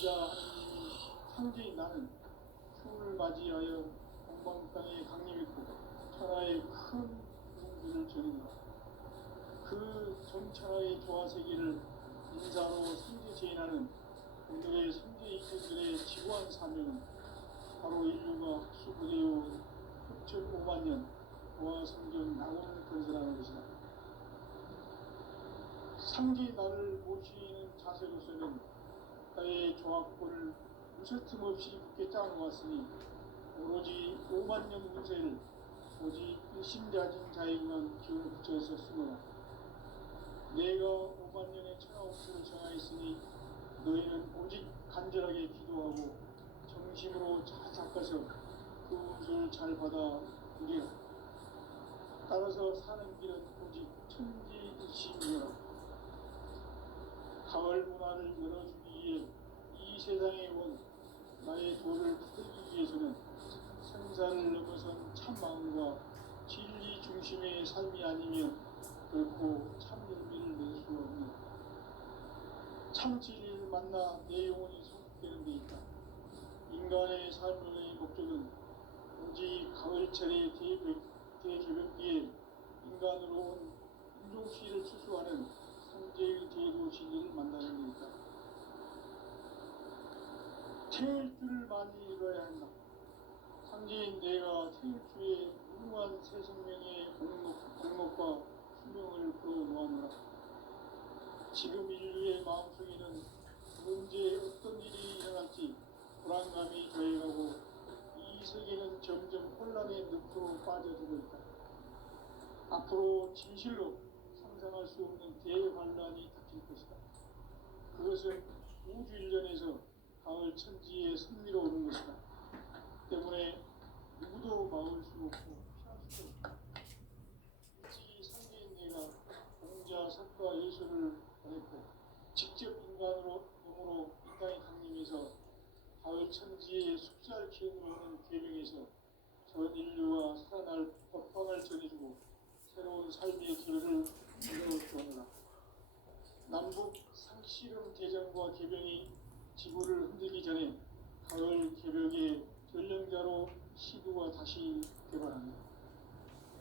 주시자 하느님이 상제인 나는 흉을 맞이하여 동방 땅에 강림했고 천하의 큰 공주를 전했노라. 그 정천하의 조화세계를 인사로 상제 제인하는 오늘의 상제 이꾼들의 지구한 사명은 바로 인류가 학수부대해온 6,500만 년 노아 성경 낙원을 건설하는 것이다. 상제 나를 모시는 자세로서는 나의 조합권을 무쇠 틈 없이 굳게 짜놓았으니 오로지 5만 년 운세를 오직 일심자진 자에게만 기운을 붙여서 쓰노라. 내가 5만 년의 천하 운세를 정하였으니 너희는 오직 간절하게 기도하고 정심으로 잘 닦아서 그 운수를 잘 받아 누리라. 따라서 사는 길은 오직 천지일심이라. 가을 문화를 열어주기 위해 이 세상에 온 나의 도를 풀기 위해서는 생사를 넘어선 참마음과 진리 중심의 삶이 아니면 결코 참 열매를 낼 수 없는 참 진리를 만나 내 영혼이 소속되는 데 있다. 인간의 삶의 목적은 오직 가을철의 대개벽기에 인간으로 온 인종시를 추수하는 상제의 제도 진리를 만나는 데 있다. 태일 줄을 많이 읽어야 한다. 상제인 내가 태일 주에 무궁한 새 생명의 공목과 수명을 끌어놓았노라. 지금 인류의 마음속에는 언제 어떤 일이 일어날지 불안감이 더해가고 이 세계는 점점 혼란의 늪으로 빠져들고 있다. 앞으로 진실로 상상할 수 없는 대환란이 닥칠 것이다. 그것은 우주 일련에서 가을 천지의 섭리로 오는 것이다. 때문에 누구도 막을 수 없고 피할 수 없다. 일찍이 상제인 내가 공자, 석가, 예술을 보냈고 직접 인간으로 몸으로 이 땅에 강림해서 가을 천지의 숙살 기운을 얻는 계명에서 전 인류와 살아날 법방을 전해주고 새로운 삶의 길을 열어주었노라. 남북 상씨름 대전과 개병이 지구를 흔들기 전에 가을 개벽의 전령자로 시구가 다시 개발합니다.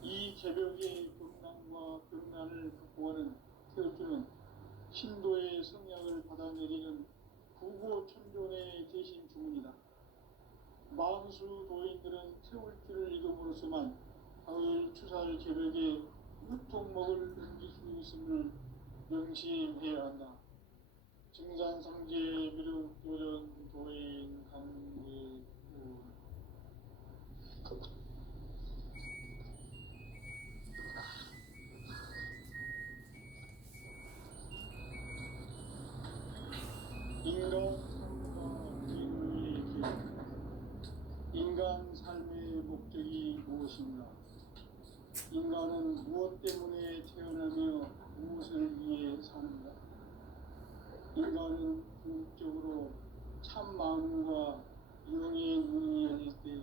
이 개벽의 극난과 극난을 극복하는 태극주는 신도의 성약을 받아내리는 구고천존의 대신 주문이다. 만수 도인들은 태울주를 읽음으로써만 가을 추살 개벽에 유통목을 넘길 수 있음을 명심해야 한다. 증산상제 미륵 요전 도인 강계 인간 삶과 인류의 길. 인간 삶의 목적이 무엇인가? 인간은 무엇 때문에 태어나며 무엇을 위해 사는가? 인간은 궁극적으로 참 마음과 영의 문이 열릴 때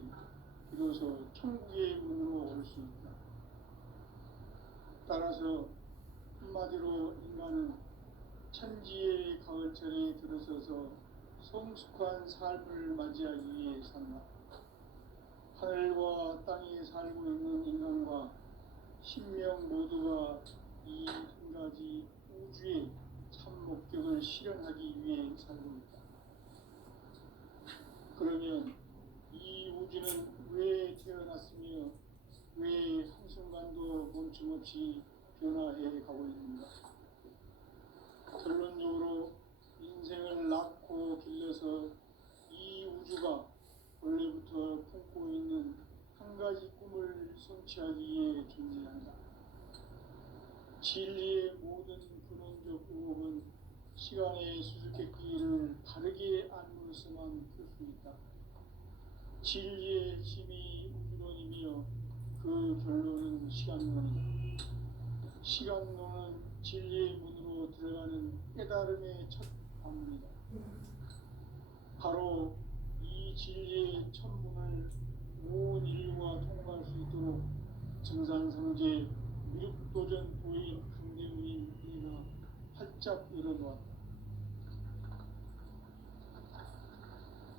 비로소 천국의 문으로 올 수 있다. 따라서 한마디로 인간은 천지의 가을철에 들어서서 성숙한 삶을 맞이하기 위해 산다. 하늘과 땅에 살고 있는 인간과 신명 모두가 이 한 가지 우주의 참 목적을 실현하기 위해 살고 있다. 그러면 이 우주는 왜 태어났으며 왜 한순간도 멈춤없이 변화해 가고 있는가? 결론적으로 인생을 낳고 길러서 이 우주가 원래부터 품고 있는 한 가지 꿈을 성취하기 위해 존재한다. 진리의 모든 근원적 의혹은 시간의 수수께끼를 바르게 안으로서만 풀 수 있다. 진리의 힘이 우주론이며 그 결론은 시간론이다. 시간론은 진리의 문으로 들어가는 깨달음의 첫 방문이다. 바로 이 진리의 첫 문을 온 인류가 통과할 수 있도록 증산성제 미륵도전 도인 강대우인 이가 활짝 열어놓았다.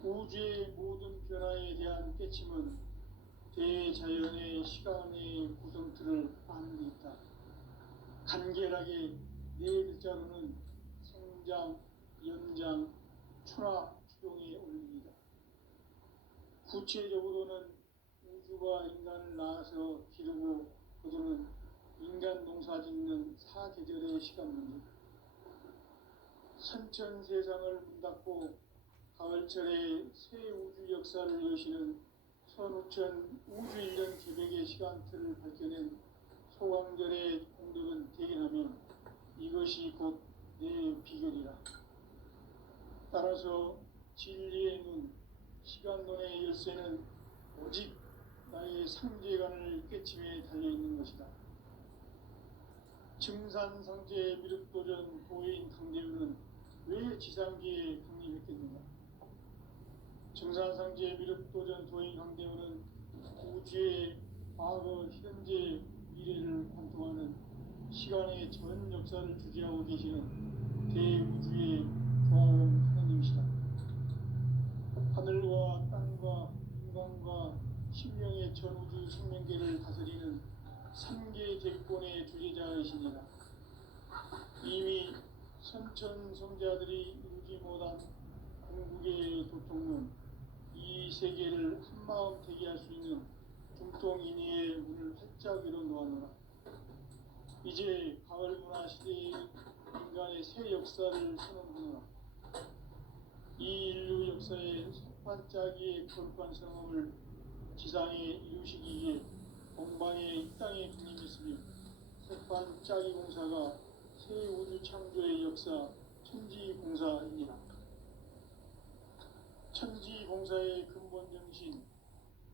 우주의 모든 변화에 대한 깨침은 대자연의 시간의 구성틀을 아는 데 있다. 간결하게 네 글자로는 생장, 연장, 추나 추동에 올립니다. 구체적으로는 우주가 인간을 낳아서 기르고 거두는 인간 농사 짓는 사계절의 시간 문제, 선천 세상을 문 닫고 가을철에 새 우주 역사를 여시는 선우천 우주 1년 계획의 시간틀을 밝혀낸 소강절의 공덕은 대견하며 이것이 곧 내 비결이라. 따라서 진리의 눈, 시간론의 열쇠는 오직 나의 상제관을 깨침에 달려있는 것이다. 증산상제 미륵도전 도인 강대우는 왜 지상기에 강림했겠는가? 증산상제 미륵도전 도인 강대우는 우주의 과거, 현재, 미래를 관통하는 시간의 전 역사를 주재하고 계시는 대우주의 교황 하나님이시다. 하늘과 땅과 인간과 신명의 전우주 생명계를 다스리는 3계 대권의 주제자이시니라. 이미 선천성자들이 이루지 못한 궁극의 도통은 이 세계를 한마음 되게 할 수 있는 중통인의의 문을 활짝 열어놓았노라. 이제 가을 문화 시대의 인간의 새 역사를 선언하노라. 이 인류 역사의 첫 반짝이의 거룩한 성험을 지상에 이루시기 위해 동방에 이 땅에 군림했으며 첫 반짝이 공사가 새 우주 창조의 역사 천지공사입니다. 천지공사의 근본 정신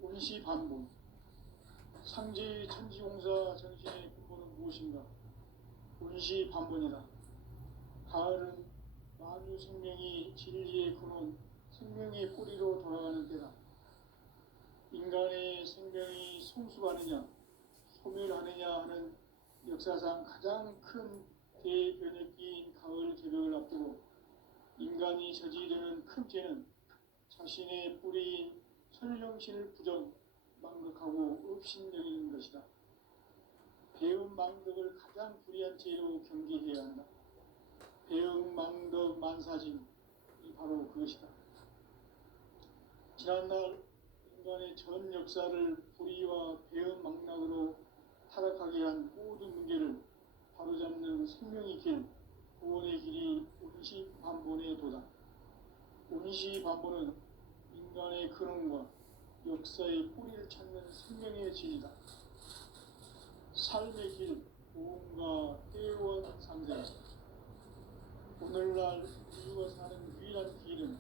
운시반본, 상제의 천지공사 정신의 근본은 무엇인가? 운시반본이다. 가을은 만유 생명이 진리의 근원, 생명의 뿌리로 돌아가는 때다. 인간의 생명이 성숙하느냐, 소멸하느냐 하는 역사상 가장 큰 대변혁기인 가을 개벽을 앞두고 인간이 저지르는 큰 죄는 자신의 뿌리인 설령신을 부정, 망극하고 업신여기는 것이다. 배음 망덕을 가장 불의한 죄로 경계해야 한다. 배음 망덕 만사진이 바로 그것이다. 지난날 인간의 전 역사를 불의와 배음 망락으로 타락하게 한 모든 문제를 바로잡는 생명의 길, 구원의 길이 운시반본의 도다. 운시반본은 인간의 근원과 역사의 뿌리를 찾는 생명의 진이다. 삶의 길, 고음과 회원 상생. 오늘날 인류가 사는 유일한 길은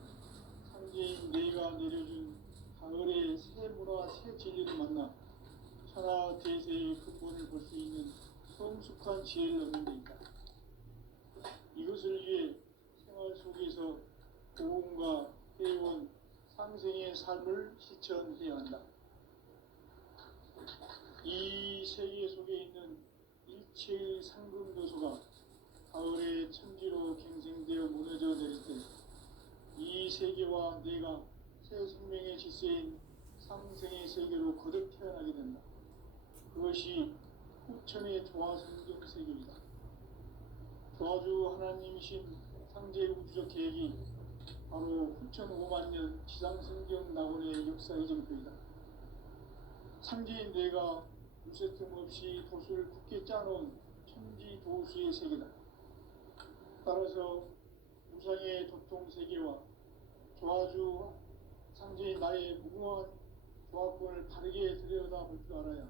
상제인 내가 내려준 가을의 새 문화, 새 진리를 만나 천하 대세의 근본을 볼 수 있는 성숙한 지혜를 얻는 데 있다. 이것을 위해 생활 속에서 고음과 회원, 상생의 삶을 실천해야 한다. 이 세계 속에 있는 일체의 상금도소가 가을의 천지로 갱생되어 무너져 내릴 때 이 세계와 내가 새 생명의 질서인 상생의 세계로 거듭 태어나게 된다. 그것이 후천의 조화성경 세계이다. 조화주 하나님이신 상제 우주적 계획이 바로 후천 5만 년 지상성경 낙원의 역사 이정표이다. 상제인 내가 무쇠 틈 없이 도수를 굳게 짜놓은 천지 도수의 세계다. 따라서 우상의 도통 세계와 조화주 상제인 나의 무궁한 조화권을 바르게 들여다볼 줄 알아야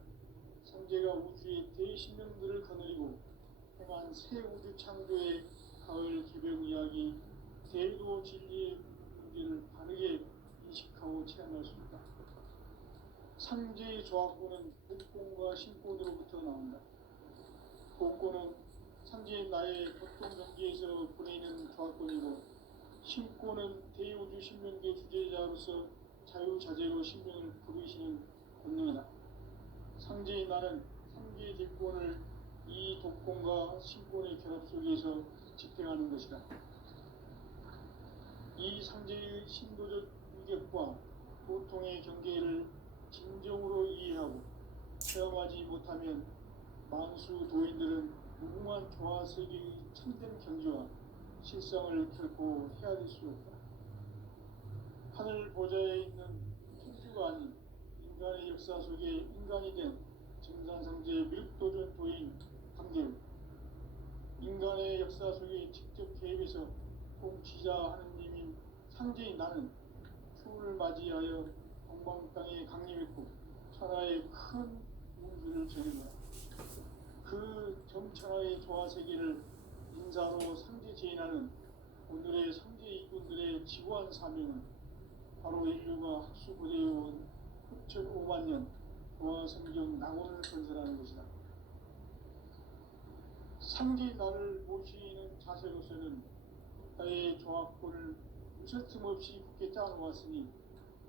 상제가 우주의 대신령들을 거느리고 행한 새 우주 창조의 가을 개벽 이야기, 대도 진리의 문제를 바르게 인식하고 체험할 수 있다. 상제의 조화권은 복권과 신권으로부터 나온다. 복권은 상제인 나의 보통 경계에서 보내는 조화권이고, 신권은 대우주 신명계 주제자로서 자유자재로 신명을 부르시는 권능이다. 상제인 나는 상제의 대권을 이 독권과 신권의 결합 속에서 집행하는 것이다. 이 상제의 신도적 위격과 고통의 경계를 진정으로 이해하고 체험하지 못하면 만수 도인들은 무궁한 조화 세계의 참된 경지와 실상을 결코 헤아릴 수 없다. 하늘 보좌에 있는 천주가 아닌 인간의 역사 속에 인간이 된 증산상제 미륵도전 도인 강대우, 인간의 역사 속에 직접 개입해서 통치자 하느님인 상제인 나는 추운을 맞이하여 동방 땅에 강림했고 천하의 큰 운수를 전했노라. 그 점천하의 조화 세계를 인사로 상제 제인하는 오늘의 상제 이군들의 지구한 사명은 바로 인류가 학수고대해온 흡천 5만 년 조화 성경 낙원을 건설하는 것이다. 상제 나를 모시는 자세로서는 국가의 조합권을 무슨 틈없이 굳게 짜놓았으니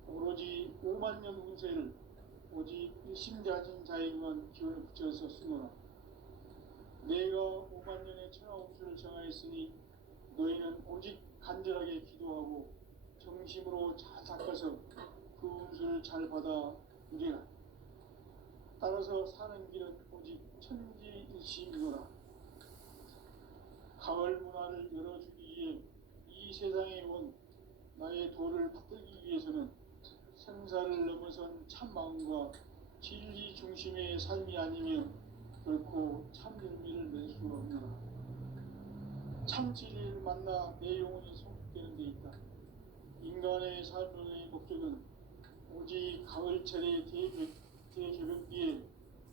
오로지 5만 년 운세를 오직 일심자진 자에게만 기원을 붙여서 쓰노라. 내가 5만 년의 천하 운수를 정하였으니 너희는 오직 간절하게 기도하고 정심으로 잘 닦아서 그 운수를 잘 받아 누리라. 따라서 사는 길은 오직 천지일심이노라. 가을 문화를 열어주기 위해 이 세상에 온 나의 도를 붙들기 위해서는 생사를 넘어선 참 마음과 진리 중심의 삶이 아니면 결코 참 열매를 낼 수 없노라. 참 진리를 만나 내 영혼이 성숙되는 데 있다. 인간의 삶의 목적은 오직 가을철의 대개벽기에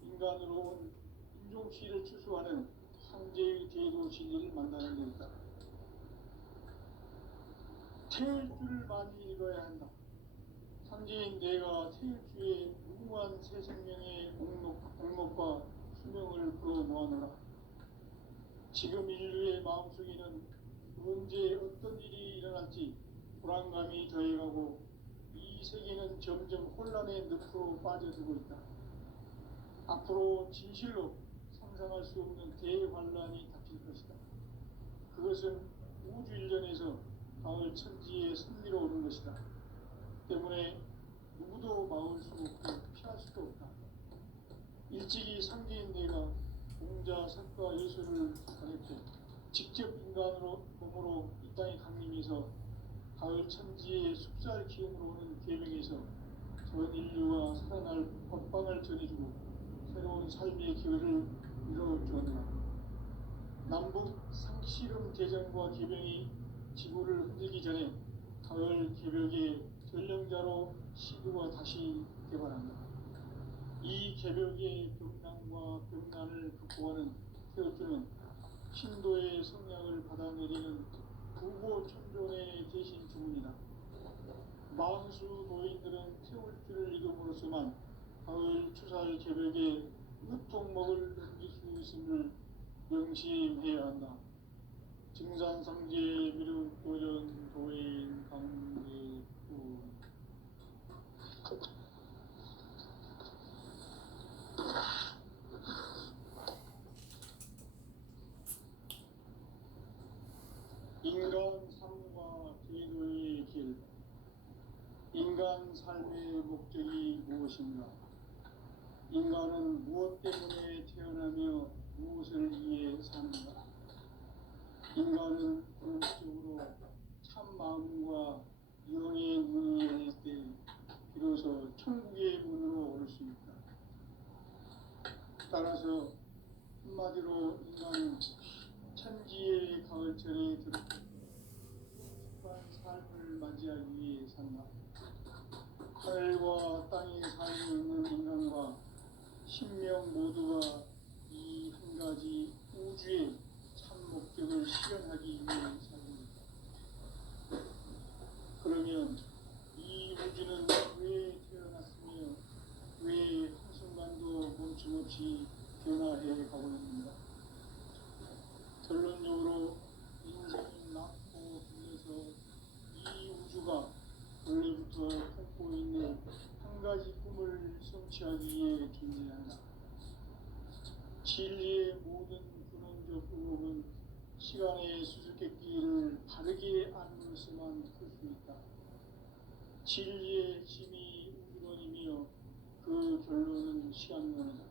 인간으로 온 인종시를 추수하는 상제의 대도 진리를 만나는 데 있다. 태울 줄을 많이 읽어야 한다. 상제인 내가 태울 주에 무궁한 새 생명의 옥록과 수명을 불어모아노라. 지금 인류의 마음속에는 언제 어떤 일이 일어날지 불안감이 더해가고 이 세계는 점점 혼란의 늪으로 빠져들고 있다. 앞으로 진실로 상상할 수 없는 대환란이 닥칠 것이다. 그것은 우주 일전에서 가을 천지의 섭리로 오는 것이다. 때문에 누구도 막을 수 없고 피할 수도 없다. 일찍이 상제인 내가 공자, 석가, 예수를 전했고 직접 인간으로 몸으로 이 땅에 강림해서 가을 천지의 숲살 기운으로 오는 계명에서 전 인류와 살아날 법방을 전해주고 새로운 삶의 기회를 이뤄주었노라. 남북 상씨름 대전과 개병이 지구를 흔들기 전에 가을 개벽의 전령자로 시드와 다시 개발한다. 이 개벽의 병난과 병난을 극복하는 태어주는 신도의 성약을 받아내리는 부고천존의 대신 주문이다. 만수 노인들은 태울 줄을 이름으로서만 가을 추살 개벽에 으통먹을 넘길 수 있음을 명심해야 한다. 증산상제 미륵도전 도인 강대우. 인간 삶과 제도의 길. 인간 삶의 목적이 무엇인가? 인간은 무엇 때문에 태어나며 무엇을 위해 사는가? 인간은 궁극적으로 참 마음과 영의 문을 열릴 때 비로소 천국의 문으로 오를 수 있다. 따라서 한마디로 인간은 천지의 가을철에 들어간 삶을 맞이하기 위해 산다. 하늘과 땅에 살고 있는 인간과 신명 모두가 이 한 가지 우주의 참 목적을 실현하기 위해 살립니다. 그러면 이 우주는 왜 태어났으며 왜 한순간도 멈춤없이 변화해 가고 있는가? 결론적으로 인생이 낳고 불려서 이 우주가 원래부터 품고 있는 한 가지 꿈을 성취하기 위해 존재한다. 진리의 모든 근원적 의혹은 시간의 수수께끼를 바르게 안으로서만 풀 수 있다. 진리의 힘이 우주론이며 그 결론은 시간론이다.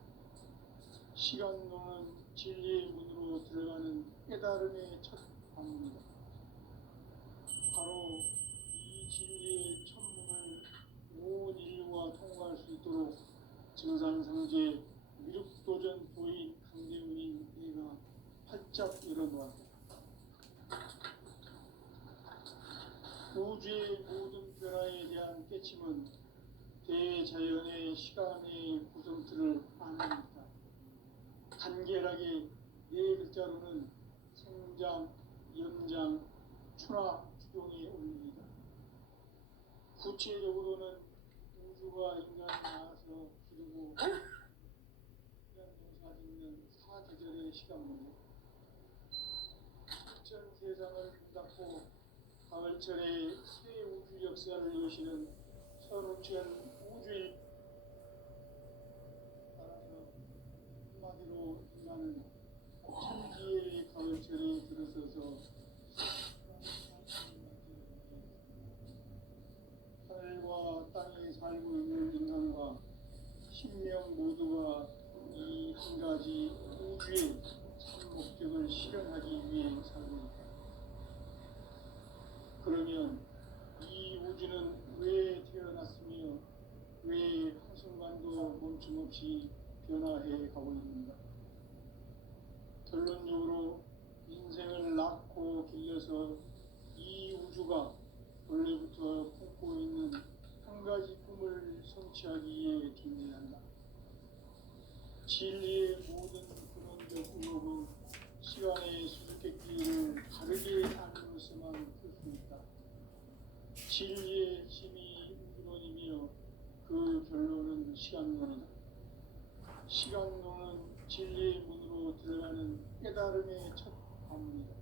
시간론은 진리의 문으로 들어가는 깨달음의 첫 관문이다. 바로 이 진리의 천문을 온 인류가 통과할 수 있도록 증산상제 미륵도전 도인 강대훈인 내가 활짝 열어놓았다. 우주의 모든 변화에 대한 깨침은 대자연의 시간의 구성틀을 아는 것이다. 간결하게 네 글자로는 생장, 연장, 추나 추동의 원리이다. 구체적으로는 우주가 인간을 낳아서 기르고 인간 농사짓는 사계절의 시간문이다. 천 세상을 닫고 가을철에 새 우주 역사를 여시는 선우천 우주일. 따라서 한마디로 인간은 천지의 가을철에 들어서서 하늘과 땅에 살고 있는 인간과 신명 모두가 이 한 가지 우주의 참 목적을 실현하기 위해 살고 있다. 그러면 이 우주는 왜 태어났으며 왜 한순간도 멈춤없이 변화해 가고 있는가? 결론적으로 인생을 낳고 길러서 이 우주가 원래부터 품고 있는 한 가지 꿈을 성취하기 위해 존재한다. 진리의 모든 근원적 의혹은 시간의 수수께끼를 다르게 나누어서만 풀 수 있다. 진리의 힘이 우주론이며 그 결론은 시간론이다. 시간론은 진리의 문으로 들어가는 깨달음의 첫 관문이다.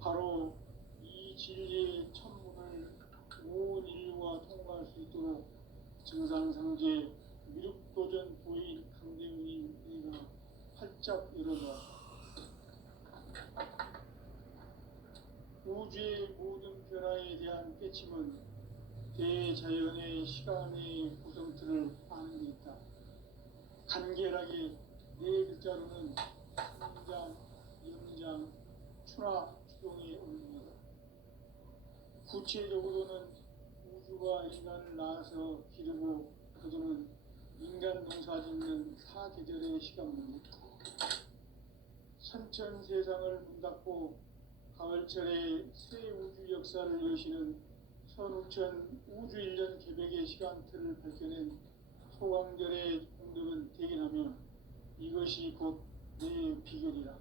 바로 이 진리의 천문을 온 인류가 통과할 수 있도록 증산상제 미륵도전 도인 강대훈인 내가 활짝 열어놓았다. 우주의 모든 변화에 대한 깨침은 대자연의 시간의 구성틀을 아는 데 있다. 간결하게 네 글자로는 생장, 연장, 추나 추동의 원리이다. 구체적으로는 우주가 인간을 낳아서 기르고 거두는 인간 농사짓는 사계절의 시간문이다. 선천 세상을 문 닫고 가을철에 새 우주 역사를 여시는 선우천 우주 1년 개백의 시간틀을 밝혀낸 소강절의 공덕은 대견하며 이것이 곧 내 비결이라.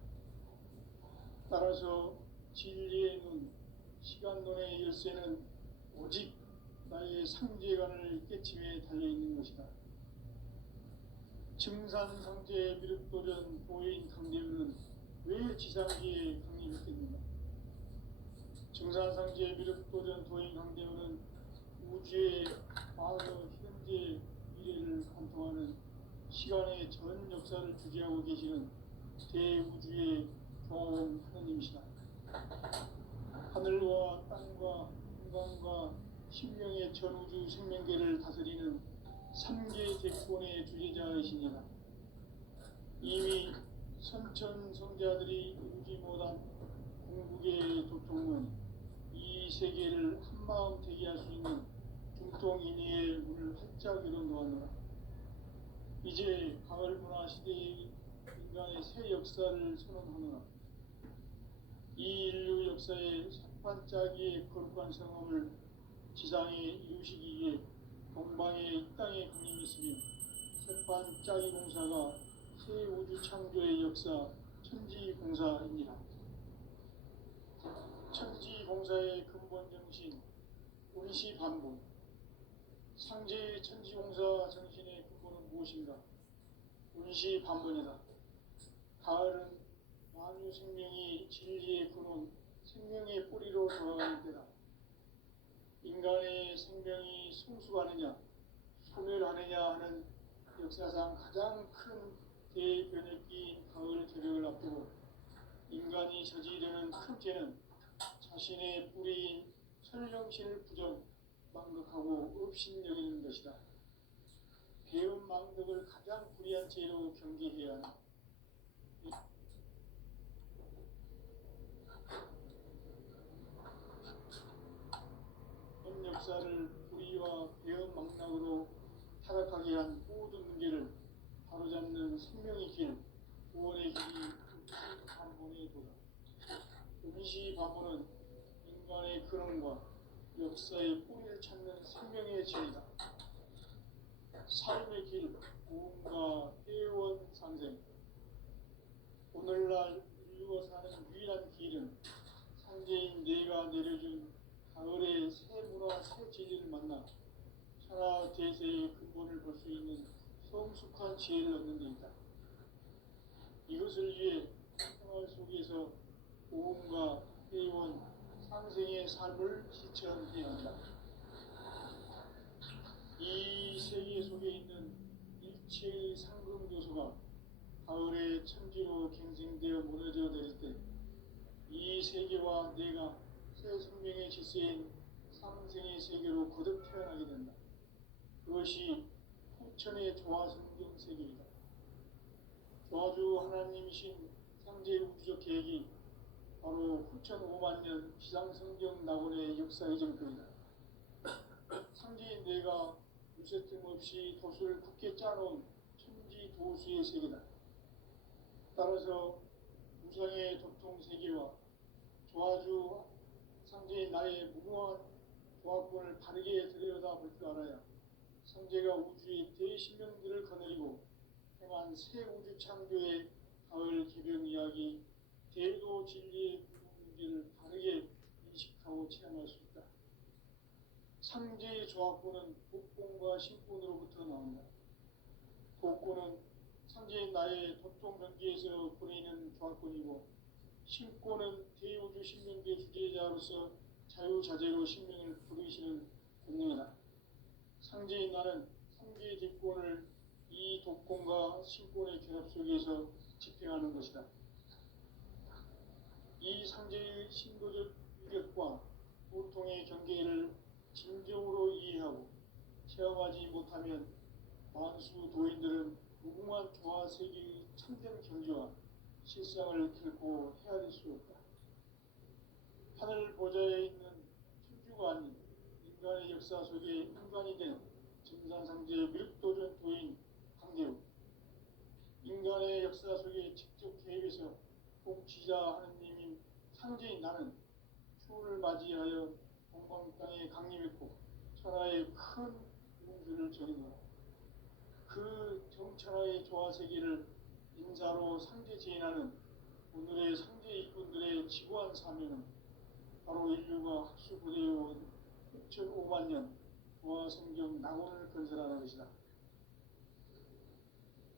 따라서 진리의 눈, 시간론의 열쇠는 오직 나의 상제관을 깨침에 달려있는 것이다. 증산상제 미륵도전 도인 강대훈은 왜 지상기에 강림했겠는가? 증산상제 미륵도전 도인 강대훈은 우주의 과거, 현재, 미래를 관통하는 시간의 전 역사를 주재하고 계시는 대우주의 경험 하느님이시다. 하늘과 땅과 인간과 신명의 전우주 생명계를 다스리는 3계 대권의 주제자이시니라. 이미 선천 성자들이 이루지 못한 궁극의 도통은 이 세계를 한마음 되게 할 수 있는 중통인의의 문을 활짝 열어놓았노라. 이제 가을 문화 시대의 인간의 새 역사를 선언하노라. 이 인류 역사의 삭반짜기의 거룩한 성험을 지상에 이루시기 위해 동방의 이 땅에 강림했으며 삭반짜기 공사가 새 우주 창조의 역사 천지공사입니다. 천지공사의 근본 정신 운시 반복. 상제의 천지공사 정신의 근본은 무엇인가? 운시 반본이다. 가을은 만유 생명이 진리의 근원, 생명의 뿌리로 돌아가는 때다. 인간의 생명이 성숙하느냐, 소멸하느냐 하는 역사상 가장 큰 대변혁기인 가을 개벽을 앞두고 인간이 저지르는 큰 죄는 자신의 뿌리인 설령실 부정, 망극하고 업신여기는 것이다. 배은 망덕을 가장 불의한 죄로 경계해야 한다. 현 역사를 불의와 배은 망락으로 타락하게 한 모든 문제를 바로잡는 생명의 길, 구원의 길이 음시반문의 도다. 음시반문은 인간의 근원과 역사의 뿌리를 찾는 생명의 진리다. 삶의 길, 구원과 회원 상생. 오늘날 인류가 사는 유일한 길은 상제인 내가 내려준 가을의 새 문화, 새 진리를 만나 천하 대세의 근본을 볼 수 있는 성숙한 지혜를 얻는 데 있다. 이것을 위해 생활 속에서 고음과 회원, 상생의 삶을 실천해야 한다. 이 세계 속에 있는 일체의 상금 요소가 가을의 천지로 갱생되어 무너져 내릴 때 이 세계와 내가 새 생명의 질서인 상생의 세계로 거듭 태어나게 된다. 그것이 후천의 조화성경 세계이다. 조화주 하나님이신 상제 우주적 계획이 바로 후천 5만 년 지상성경 낙원의 역사의 정표이다. 상제인 내가 무쇠틈 없이 돛을 굳게 짜놓은 천지 도수의 세계다. 따라서 우상의 도통 세계와 조화주 상제인 나의 무모한 조합권을 바르게 들여다볼 줄 알아야 상제가 우주의 대신명들을 거느리고 행한 새 우주 창조의 가을 개병 이야기, 대도 진리의 문제를 바르게 인식하고 체험할 수 있다. 상제의 조합권은 복권과 신권으로부터 나온다. 복권은 상제인 나의 도통 경계에서 보내는 조합권이고, 신권은 대우주 신명계 주제자로서 자유자재로 신명을 부르시는 권능이다. 상제인 나는 상제의 직권을 이 독권과 신권의 결합 속에서 집행하는 것이다. 이 상제의 신도적 유격과 보통의 경계를 진정으로 이해하고 체험하지 못하면 만수 도인들은 무궁한 조화세계의 참된 경지와 실상을 결코 헤아릴 수 없다. 하늘 보좌에 있는 천주가 아닌 인간의 역사 속에 인간이 된 증산상제의 미륵도전 도인 강대우, 인간의 역사 속에 직접 개입해서 통치자 하느님인 상제인 나는 추운을 맞이하여 동방 땅에 강림했고 천하의 큰 운수를 전해노라. 그 정천하의 조화세계를 인사로 상제 제인하는 오늘의 상제 일꾼들의 지구한 사명은 바로 인류가 학수부대해온 6,5만 년 조화성경 낙원을 건설하는 것이다.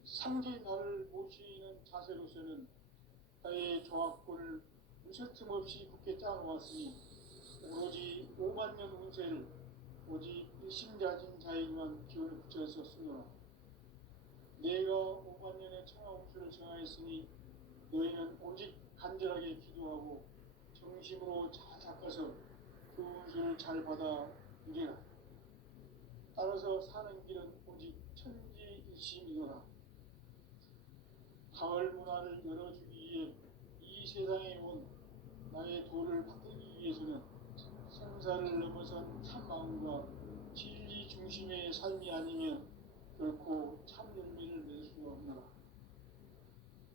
상제 나를 모시는 자세로서는 나의 조합권을 무쇠틈 없이 굳게 짜놓았으니 오로지 5만 년 운세를 오직 일심자진 자에게만 기운을 붙여서 쓰노라. 내가 5만 년의 천하 운수를 정하였으니 너희는 오직 간절하게 기도하고 정심으로 잘 닦아서 그 운수를 잘 받아 누리라. 따라서 사는 길은 오직 천지일심이노라. 가을 문화를 열어주기 위해 이 세상에 온 나의 도를 받들기 위해서는 생사를 넘어선 참마음과 진리 중심의 삶이 아니면 결코 참 열매를 낼 수가 없노라.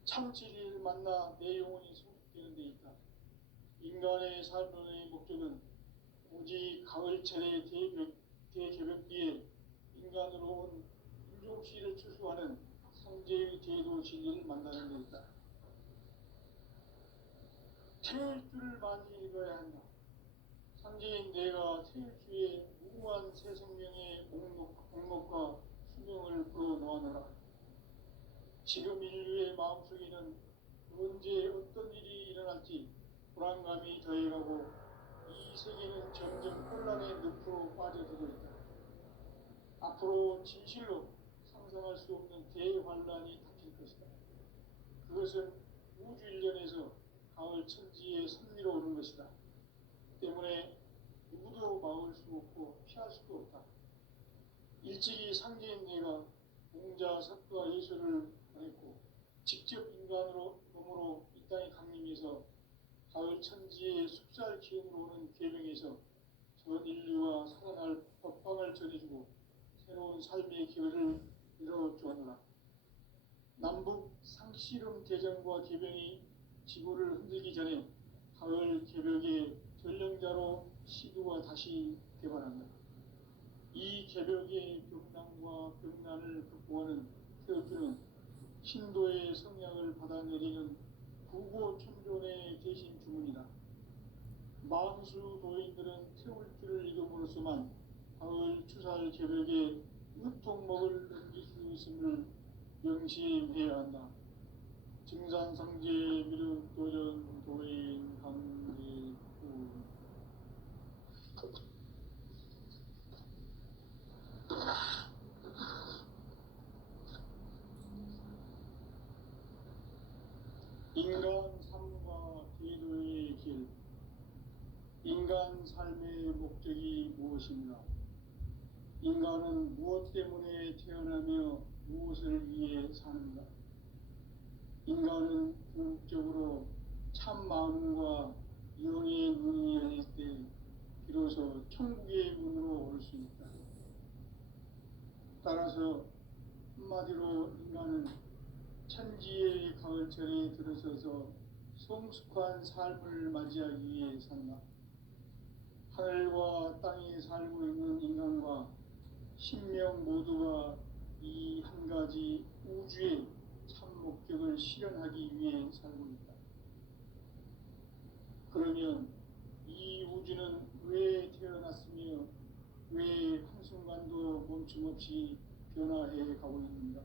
참 진리를 만나 내 영혼이 성숙되는 데 있다. 인간의 삶의 목적은 오직 가을철의 대개벽기에 인간으로 온 인종씨를 추수하는 상제의 제도 진리를 만나는 데 있다. 태일주를 많이 읽어야 한다. 상제인 내가 태일주의 무궁한 새 생명의 목록과 수명을 불어놓아노라. 지금 인류의 마음속에는 언제 어떤 일이 일어날지 불안감이 더해가고 이 세계는 점점 혼란의 늪으로 빠져들고 있다. 앞으로 진실로 상상할 수 없는 대환란이 닥칠 것이다. 그것은 우주 일련에서 가을 천지의 섭리로 오는 것이다. 때문에 누구도 마을 막을 수 없고 피할 수도 없다. 일찍이 상제인 내가 공자, 석과 예수를 보냈고 직접 인간으로 몸으로 이 땅에 강림해서 가을 천지의 숲살 기운으로 오는 계명에서 전 인류와 살아날 법방을 전해주고 새로운 삶의 기회를 이뤄주었노라. 남북 상씨름 대전과 개병이 지구를 흔들기 전에 가을 개벽의 전령자로 시두가 다시 개발한다. 이 개벽의 병난과 병난을 극복하는 태어주는 신도의 성약을 받아내리는 구고천존의 대신 주문이다. 만수 도인들은 태울 줄을 이름으로서만 가을 추살 개벽에 으통목을 넘길 수 있음을 명심해야 한다. 증산상제 미륵도전 도인 강제구 인간 삶과 계도의 길. 인간 삶의 목적이 무엇인가? 인간은 무엇 때문에 태어나며 무엇을 위해 사는가? 인간은 궁극적으로 참 마음과 영의 문이 열릴 때 비로소 천국의 문으로 올 수 있다. 따라서 한마디로 인간은 천지의 가을철에 들어서서 성숙한 삶을 맞이하기 위해 산다. 하늘과 땅에 살고 있는 인간과 신명 모두가 이 한 가지 우주의 참 목적을 실현하기 위해 살고 있다. 그러면 이 우주는 왜 태어났으며 왜 한순간도 멈춤없이 변화해 가고 있는가?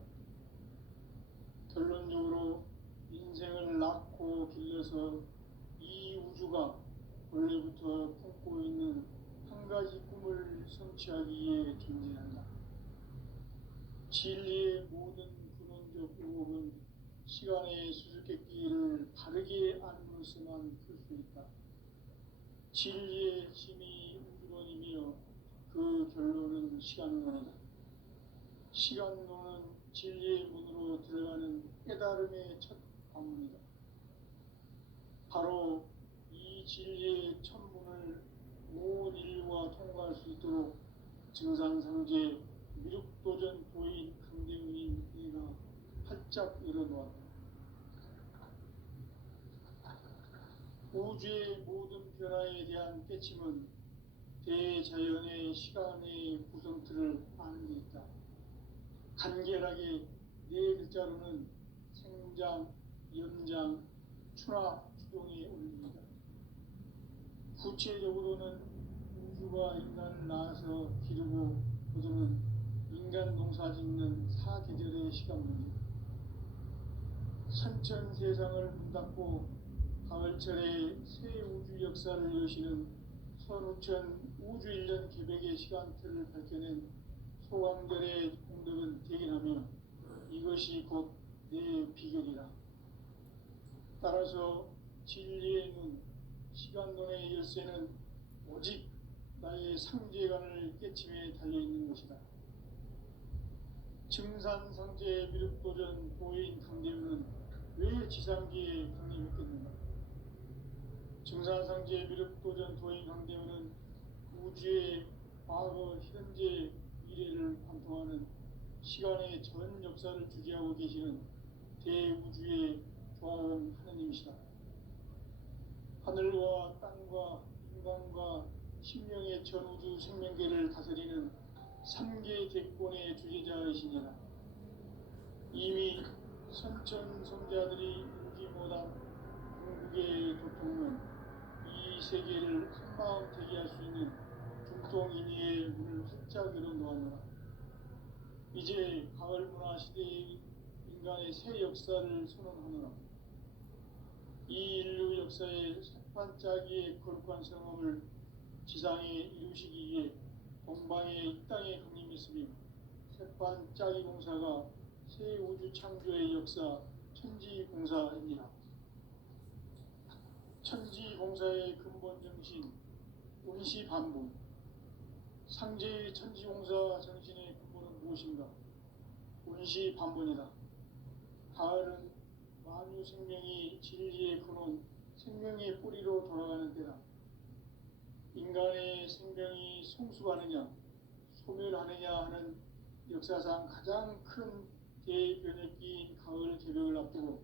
결론적으로 인생을 낳고 길러서 이 우주가 원래부터 품고 있는 한 가지 꿈을 성취하기 위해 존재한다. 진리의 모든 근원적 의혹은 시간의 수수께끼를 바르게 안으로서만 풀 수 있다. 진리의 핵심이 우주론이며 그 결론은 시간론이다. 시간론은 진리의 문으로 들어가는 깨달음의 첫 관문이다. 바로 이 진리의 천문을 온 인류가 통과할 수 있도록 증산상제 미륵도전 도인 강대훈이 내가 활짝 열어놓았다. 우주의 모든 변화에 대한 깨침은 대자연의 시간의 구성틀을 아는 데 있다. 간결하게 네 글자로는 생장, 연장, 추나 추동에 올립니다. 구체적으로는 우주가 인간을 낳아서 기르고 거두는 인간 농사 짓는 사계절의 시간 문제. 선천 세상을 문 닫고 가을철에 새 우주 역사를 여시는 선우천 우주 1년 개백의 시간틀을 밝혀낸 소강절의 공덕은 대견하며 이것이 곧 내 비결이라. 따라서 진리의 눈, 시간론의 열쇠는 오직 나의 상제관을 깨침에 달려있는 것이다. 증산상제 미륵도전 도인 강대훈은 왜 지상기에 강림했겠는가? 증산상제 미륵도전 도인 강대훈은 우주의 과거, 현재, 미래를 관통하는 시간의 전 역사를 주재하고 계시는 대우주의 조화원 하느님이시다. 하늘과 땅과 인간과 신명의 전우주 생명계를 다스리는 3개 대권의 주제자이시니라. 이미 선천 성자들이 울지 못한 궁극의 도통은 이 세계를 한마음 되게 할 수 있는 중통인의의 문을 활짝 열어놓았노라. 이제 가을 문화 시대의 인간의 새 역사를 선언하노라. 이 인류 역사의 새반짝이의 거룩한 성험을 지상에 이루시기 위해 동방의 이 땅에 강림했으며 새반짝이 공사가 새 우주 창조의 역사 천지공사입니다. 천지공사의 근본 정신 운시반분, 상제의 천지공사 정신의 근본은 무엇인가? 운시반본이다. 가을은 만유 생명이 진리의 근원, 생명의 뿌리로 돌아가는 때다. 인간의 생명이 성숙하느냐, 소멸하느냐 하는 역사상 가장 큰 대변혁기인 가을 개벽을 앞두고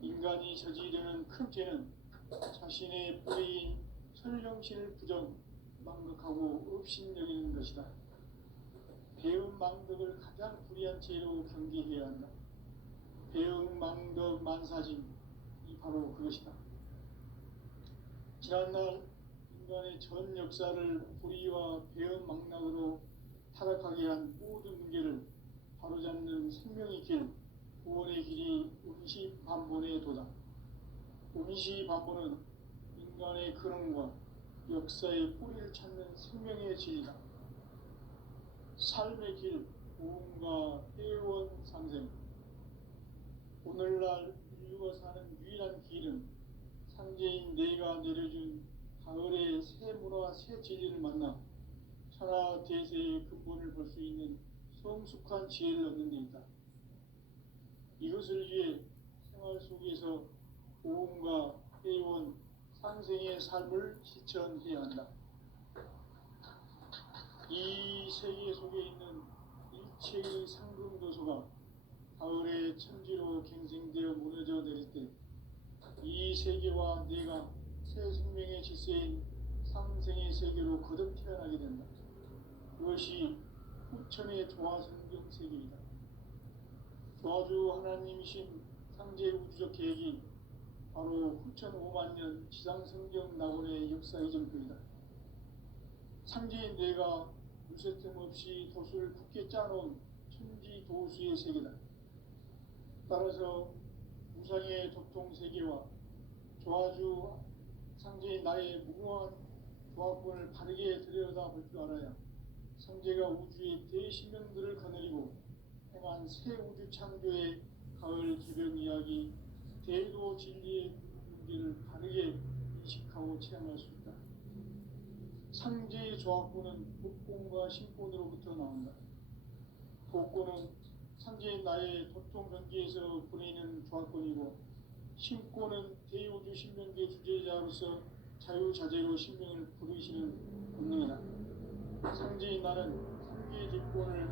인간이 저지르는 큰 죄는 자신의 뿌리인 설령신을 부정, 망각하고 업신여기는 것이다. 배은망덕을 가장 불의한 죄로 경계해야 한다. 배은망덕 만사진이 바로 그것이다. 지난날 인간의 전 역사를 불의와 배은망락으로 타락하게 한 모든 문제를 바로잡는 생명의 길, 구원의 길이 운시반본의 도다. 운시반본은 인간의 근원과 역사의 뿌리를 찾는 생명의 진리다. 삶의 길, 고음과 회원 상생. 오늘날 인류가 사는 유일한 길은 상제인 내가 내려준 가을의 새 문화, 새 진리를 만나 천하 대세의 근본을 볼 수 있는 성숙한 지혜를 얻는 데 있다. 이것을 위해 생활 속에서 고음과 회원, 상생의 삶을 실천해야 한다. 이 세계 속에 있는 일체의 상금도서가 가을의 천지로 갱생되어 무너져 내릴 때 이 세계와 내가 새 생명의 질서인 상생의 세계로 거듭 태어나게 된다. 그것이 후천의 조화성경 세계이다. 조화주 하나님이신 상제 우주적 계획이 바로 후천 5만 년 지상성경 낙원의 역사 이전표이다. 상제인 내가 무쇠틈 없이 도수를 굳게 짜놓은 천지 도수의 세계다. 따라서 우상의 도통 세계와 조화주 상제인 나의 무궁한 조합권을 바르게 들여다볼 줄 알아야 상제가 우주의 대신명들을 거느리고 행한 새 우주 창조의 가을 개벽 이야기, 대도 진리의 문제를 바르게 인식하고 체험할 수 있다. 상제의 조합권은 복권과 신권으로부터 나온다. 복권은 상제인 나의 도통 전기에서 보내는 조합권이고, 신권은 대우주 신명계 주제자로서 자유자재로 신명을 부르시는 본능이다. 상제인 나는 상계의 직권을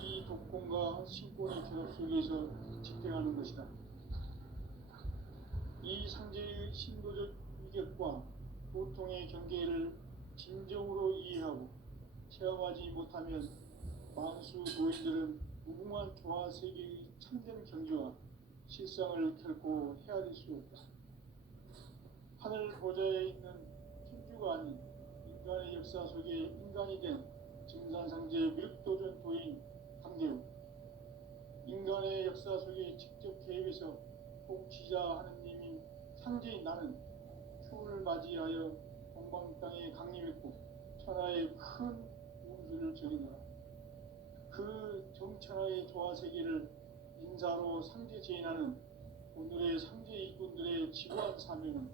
이 독권과 신권의 결합 속에서 집행하는 것이다. 이 상제의 신도적 위격과 고통의 경계를 진정으로 이해하고 체험하지 못하면 만수 도인들은 무궁한 조화 세계의 참된 경지와 실상을 결코 헤아릴 수 없다. 하늘 보좌에 있는 천주가 아닌 인간의 역사 속에 인간이 된 증산상제 밀도전 도인 강대우, 인간의 역사 속에 직접 개입해서 통치자 하느님인 상제인 나는 추운을 맞이하여 동방 땅에 강림했고 천하의 큰 운수를 전이노라. 그 정천하의 조화 세계를 인사로 상제 제인하는 오늘의 상제 일꾼들의 지구한 사명은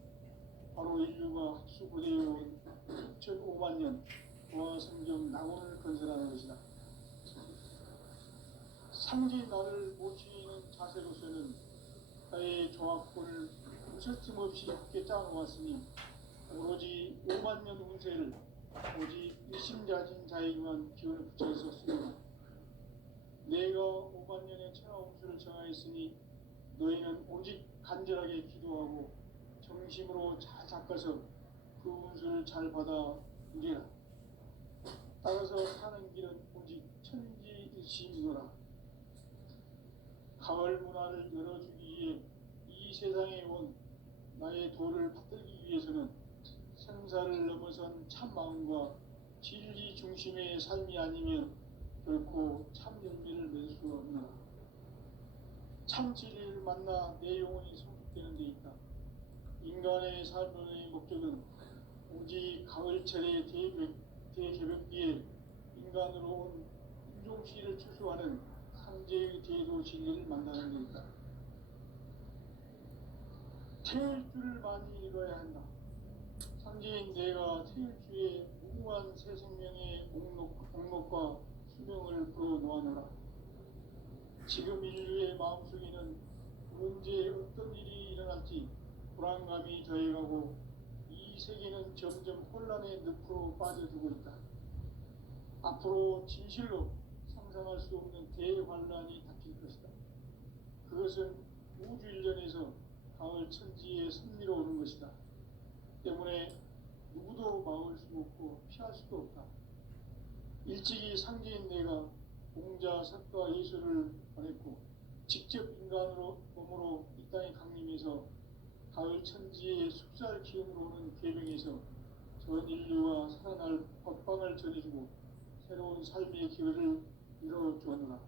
바로 인류가 학수고대해온 6,5만 년 조화 성경 낙원을 건설하는 것이다. 상제 나를 모시는 자세로서는 나의 조합권을 무설틈 없이 굳게 짜놓았으니 오로지 5만 년 운세를 오직 일심자진 자에게만 기운을 붙여서 쓰노라. 내가 5만 년의 천하 운수를 정하였으니 너희는 오직 간절하게 기도하고 정심으로 잘 닦아서 그 운수를 잘 받아 누리라. 따라서 사는 길은 오직 천지일심이노라. 가을 문화를 열어주기 위해 이 세상에 온 나의 도를 받들기 위해서는 생사를 넘어선 참 마음과 진리 중심의 삶이 아니면 결코 참 열매를 맺을 수 없노라. 참 진리를 만나 내 영혼이 성숙되는 데 있다. 인간의 삶의 목적은 오직 가을철의 대개벽기에 인간으로 온 인종시를 추수하는 상제의 대도 진리를 만나는 데 있다. 태일주를 많이 이뤄야 한다. 상제인 내가 태일주의 무궁한 새 생명의 목록 희명을 불어놓아노라. 지금 인류의 마음속에는 언제 어떤 일이 일어날지 불안감이 더해가고 이 세계는 점점 혼란의 늪으로 빠져들고 있다. 앞으로 진실로 상상할 수 없는 대환란이 닥칠 것이다. 그것은 우주 일련에서 가을 천지의 섭리로 오는 것이다. 때문에 누구도 막을 수 없고 피할 수도 없다. 일찍이 상제인 내가 공자, 석가, 예수를 보냈고 직접 인간으로 몸으로 이 땅에 강림해서 가을 천지의 숲살 기운으로 오는 계명에서 전 인류와 살아날 법방을 전해주고 새로운 삶의 기회를 이뤄주었노라.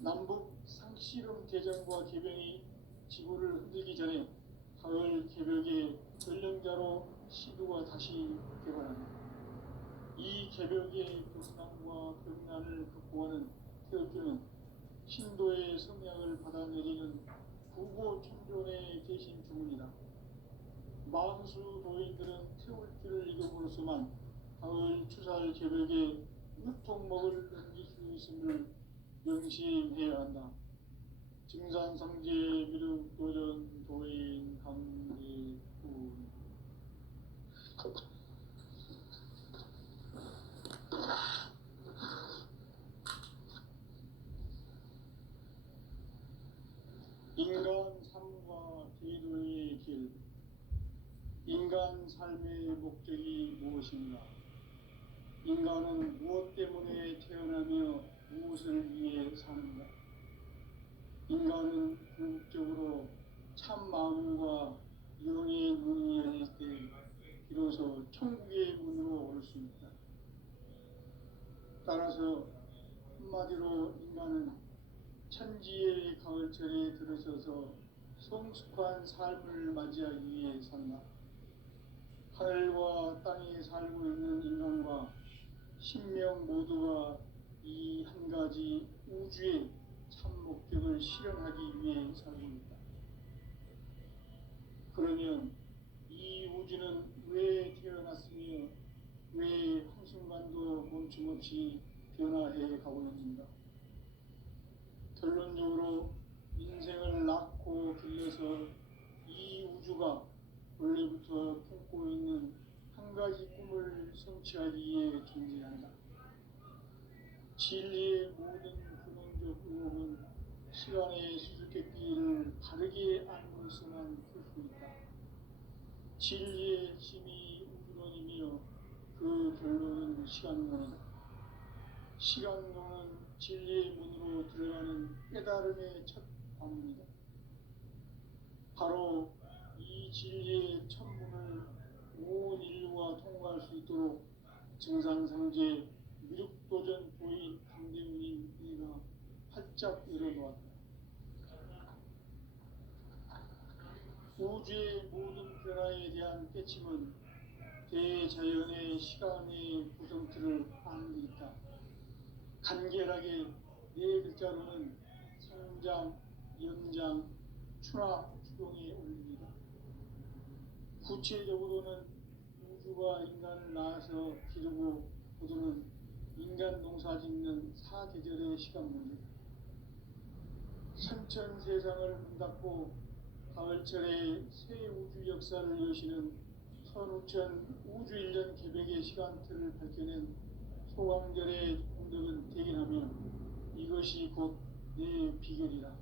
남북 상씨름 대전과 개병이 지구를 흔들기 전에 가을 개벽의 전령자로 시도가 다시 개발한다. 이 개벽의 경남과 병난을 극복하는 태극기는 신도의 성향을 받아내리는 구고 천존에 계신 주문이다. 만수 도인들은 태울 줄을 이름으로서만 가을 추살 개벽에 유통먹을 넘길 수 있음을 명심해야 한다. 증산상제 미륵 도전 도인 강대군. 인간 삶과 기도의 길. 인간 삶의 목적이 무엇인가? 인간은 무엇 때문에 태어나며 무엇을 위해 사는가? 인간은 궁극적으로 참 마음과 영의 문이 열릴 때 비로소 천국의 문으로 올 수 있다. 따라서 한마디로 인간은 천지의 가을철에 들어서서 성숙한 삶을 맞이하기 위해 산다. 하늘과 땅에 살고 있는 인간과 신명 모두가 이 한 가지 우주의 참 목적을 실현하기 위해 살고 있다. 그러면 이 우주는 왜 태어났으며 왜 한순간도 멈춤없이 변화해 가고 있는가? 결론적으로 인생을 낳고 길러서 이 우주가 원래부터 품고 있는 한 가지 꿈을 성취하기 위해 존재한다. 진리의 모든 근원적 의혹은 시간의 수수께끼를 바르게 알고서만 풀 수 있다. 진리의 힘이 우주론이며 그 결론은 시간론이다. 시간론은 진리의 문으로 들어가는 깨달음의 첫 방문이다. 바로 이 진리의 첫 문을 온 인류가 통과할 수 있도록 증산상제 미륵도전 도인 강대훈이 내가 활짝 열어놓았다. 우주의 모든 변화에 대한 깨침은 대자연의 시간의 구성틀을 아는 데 있다. 간결하게 네 글자로는 성장, 연장, 추나 추동에 올립니다. 구체적으로는 우주가 인간을 낳아서 기르고 거두는 인간 농사 짓는 사계절의 시간 문제다. 선천 세상을 문 닫고 가을철에 새 우주 역사를 여시는 선우천 우주 일년 개벽의 시간틀을 밝혀낸 소강절의 공덕은 대견하며 이것이 곧 내 비결이다.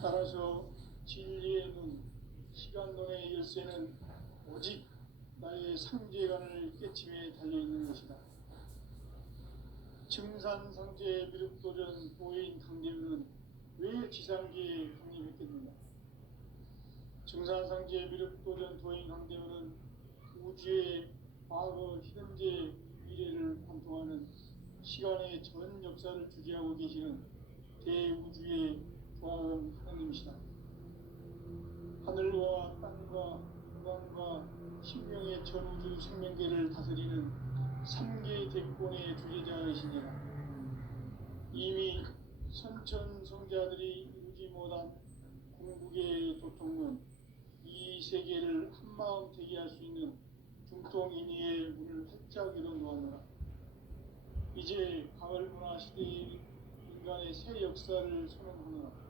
따라서 진리의 눈, 시간론의 열쇠는 오직 나의 상제관을 깨침에 달려있는 것이다. 증산상제 미륵도전 도인 강대훈은 왜 지상계에 강림했겠는가? 증산상제 미륵도전 도인 강대훈은 우주의 과거, 현재, 미래를 관통하는 시간의 전 역사를 주재하고 계시는 대우주의 조화원 하나님이시다. 하늘과 땅과 인간과 신명의 전우주 생명계를 다스리는 삼계 대권의 주제자이시니라. 이미 선천성자들이 이루지 못한 궁극의 도통은 이 세계를 한마음 되게 할 수 있는 중통인의의 문을 활짝 열어놓았노라. 이제 가을 문화 시대의 인간의 새 역사를 선언하는